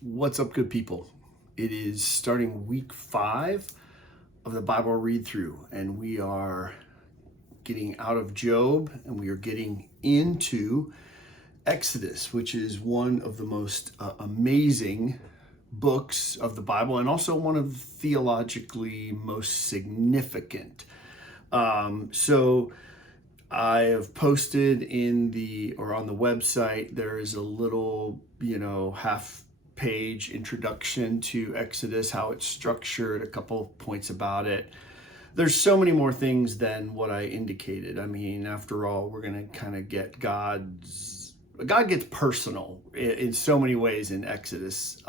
What's up, good people? It is starting week 5 of the Bible read through, and we are getting out of Job and we are getting into Exodus, which is one of the most amazing books of the Bible and also one of the theologically most significant. So I have posted on the website, there is a little, half page introduction to Exodus, how it's structured, a couple of points about it. There's so many more things than what I indicated. I mean, after all, we're going to kind of get God gets personal in so many ways in Exodus.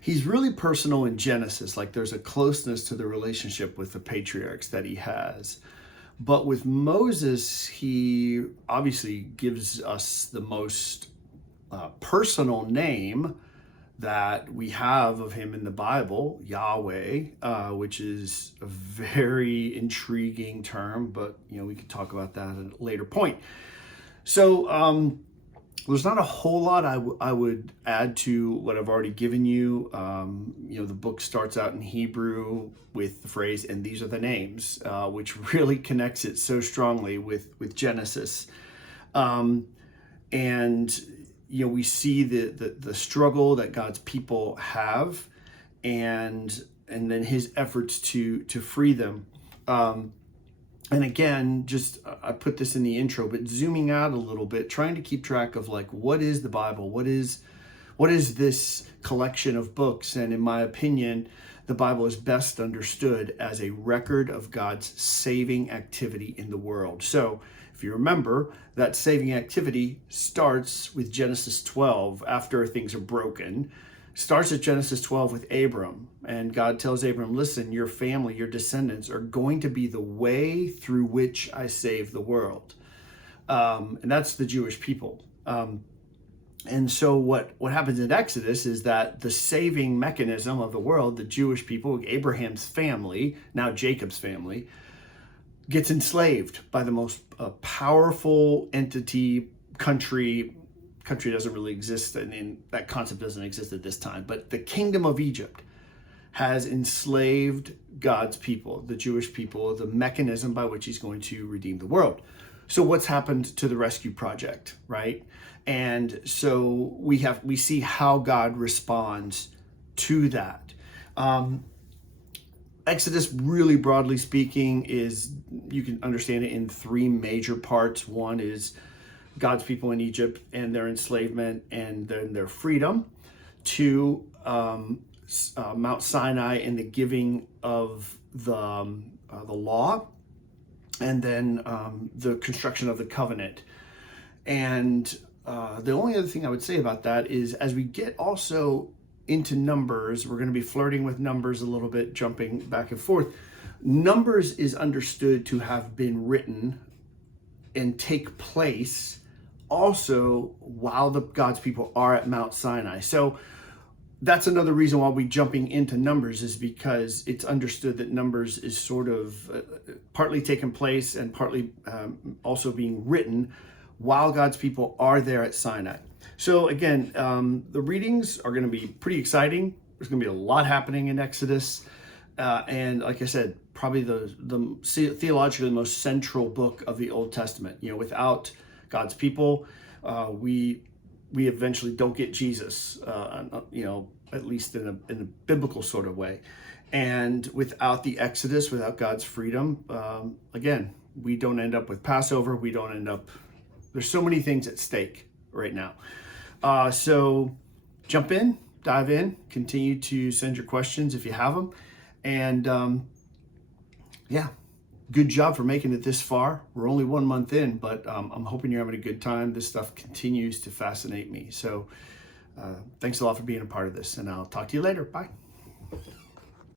He's really personal in Genesis. Like, there's a closeness to the relationship with the patriarchs that he has. But with Moses, he obviously gives us the most personal name that we have of him in the Bible, Yahweh, which is a very intriguing term, but we can talk about that at a later point. So there's not a whole lot I would add to what I've already given you. The book starts out in Hebrew with the phrase, and these are the names, which really connects it so strongly with Genesis. And we see the struggle that God's people have, and then his efforts to free them. And again, just I put this in the intro, but zooming out a little bit, trying to keep track of what is the Bible? What is this collection of books? And in my opinion, the Bible is best understood as a record of God's saving activity in the world. So if you remember, that saving activity starts with Genesis 12 after things are broken. Starts at Genesis 12 with Abram, and God tells Abram, listen, your family, your descendants are going to be the way through which I save the world. And that's the Jewish people. And so what happens in Exodus is that the saving mechanism of the world, the Jewish people, Abraham's family, now Jacob's family, gets enslaved by the most powerful entity, country doesn't really exist, and that concept doesn't exist at this time, but the kingdom of Egypt has enslaved God's people, the Jewish people, the mechanism by which he's going to redeem the world. So what's happened to the rescue project, right? And so we see how God responds to that. Exodus, really broadly speaking, you can understand it in 3 major parts. One is God's people in Egypt and their enslavement and then their freedom. 2, Mount Sinai and the giving of the law, and then the construction of the covenant. And the only other thing I would say about that is, as we get also into Numbers, we're going to be flirting with Numbers a little bit, jumping back and forth. Numbers is understood to have been written and take place also while God's people are at Mount Sinai. So that's another reason why we're jumping into Numbers, is because it's understood that Numbers is sort of partly taking place and partly also being written while God's people are there at Sinai. So again, the readings are going to be pretty exciting. There's going to be a lot happening in Exodus. And like I said, probably the theologically most central book of the Old Testament. Without God's people, we eventually don't get Jesus, at least in a biblical sort of way. And without the Exodus, without God's freedom, again, we don't end up with Passover. There's so many things at stake right now. So jump in, dive in, continue to send your questions if you have them. And good job for making it this far. We're only 1 month in, but I'm hoping you're having a good time. This stuff continues to fascinate me. So thanks a lot for being a part of this, and I'll talk to you later. Bye.